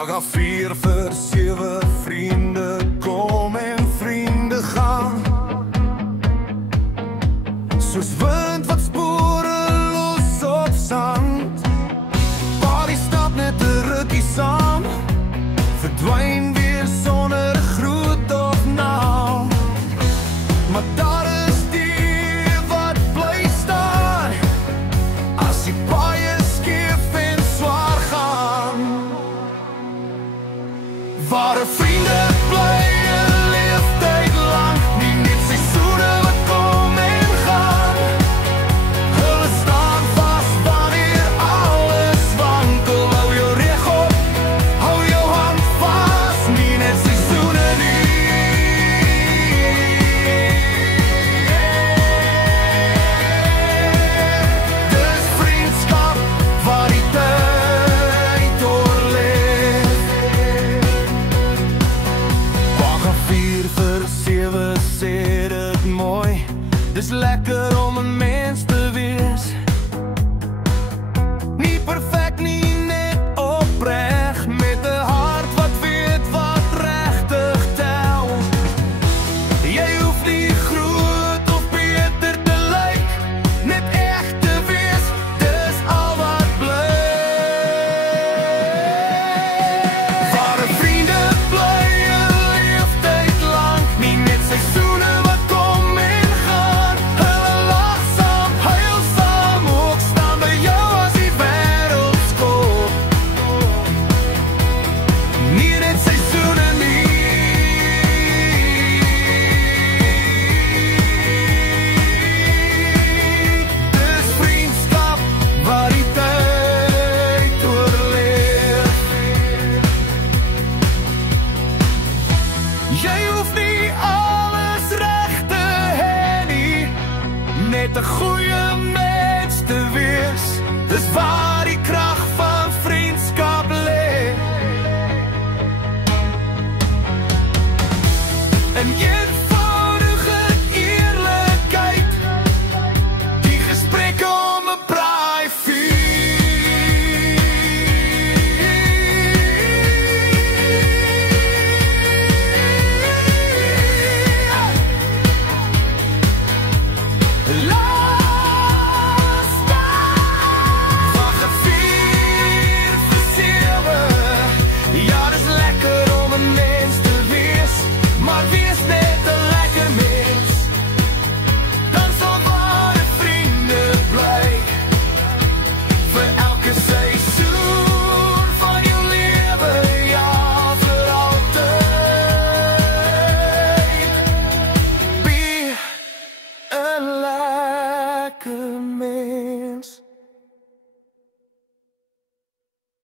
Paragraaf 4 vir 7 vriende kom en vriende gaan. Soos wind wat spore los op sand. Paarlie stap net 'n rukkie saam, verdwyn weer sonder 'n groet of naam. Maar daar is die wat bly staan, as die paie skief en swaar gaan. Waar 'n vriende bly 'n leeftyd lang, nie net seisoene wat kom en gaan. Hulle staan vas wanneer alles wankel. Hou jou reg op, hou jou hand vas, nie net seisoene nie. Dis vriendskap wat die tyd oorleef. Paragraaf 4 vir 7 sê dit mooi. Dis lekker om 'n mens te wees. Nie perfek nie, net opreg, met 'n hart wat weet wat regtig tel. Jy hoef nie groot of beter te lyk, net eg te wees, dis al wat bly. Waar 'n vriende bly 'n leeftyd lang, nie net seisoene wat kom en gaan. Hulle lag saam, huil saam, ook staan by jou as die wêreld skop. Nie net seisoene nie. Dis vriendskap wat die tyd oorleef. Jy hoef nie alles reg te hê nie, net 'n goeie